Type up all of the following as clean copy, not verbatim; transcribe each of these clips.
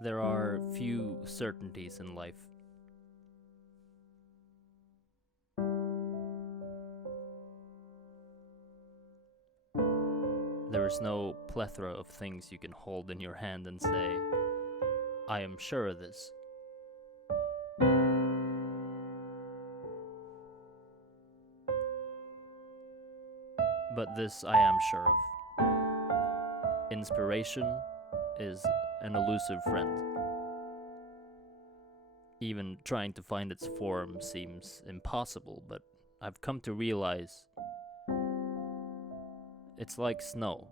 There are few certainties in life. There is no plethora of things you can hold in your hand and say, I am sure of this. But this I am sure of. Inspiration is an elusive friend. Even trying to find its form seems impossible, but I've come to realize it's like snow.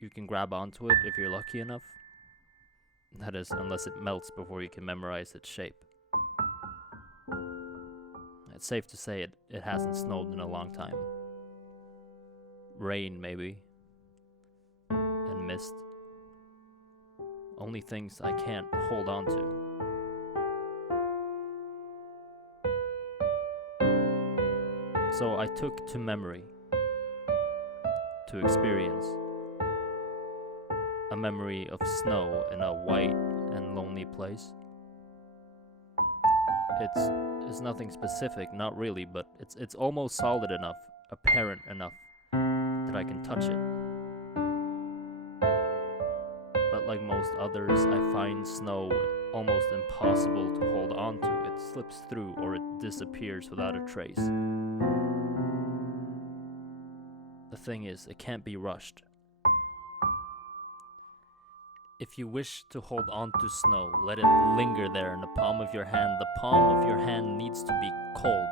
You can grab onto it if you're lucky enough. That is, unless it melts before you can memorize its shape. It's safe to say it hasn't snowed in a long time. Rain, maybe. And mist. Only things I can't hold on to. So I took to memory, to experience, a memory of snow in a white and lonely place. It's nothing specific, not really, but it's almost solid enough, apparent enough, that I can touch it. But like most others, I find snow almost impossible to hold on to. It slips through or it disappears without a trace. The thing is, it can't be rushed. If you wish to hold on to snow, let it linger there in the palm of your hand. The palm of your hand needs to be cold.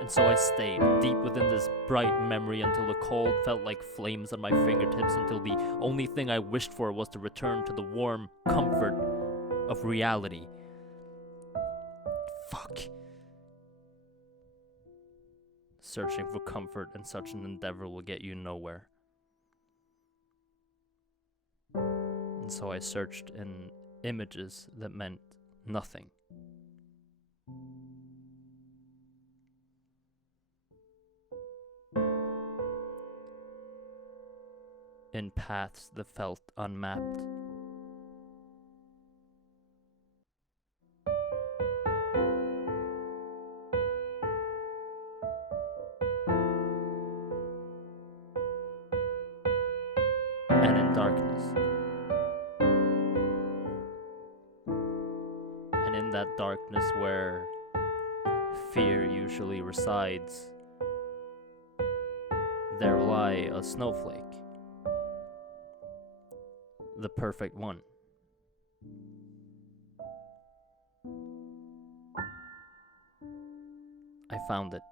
And so I stayed deep within this bright memory until the cold felt like flames on my fingertips, until the only thing I wished for was to return to the warm comfort of reality. Fuck. Searching for comfort in such an endeavor will get you nowhere. And so I searched in images that meant nothing. In paths that felt unmapped. And in darkness. And in that darkness where fear usually resides, there lie a snowflake. The perfect one. I found it.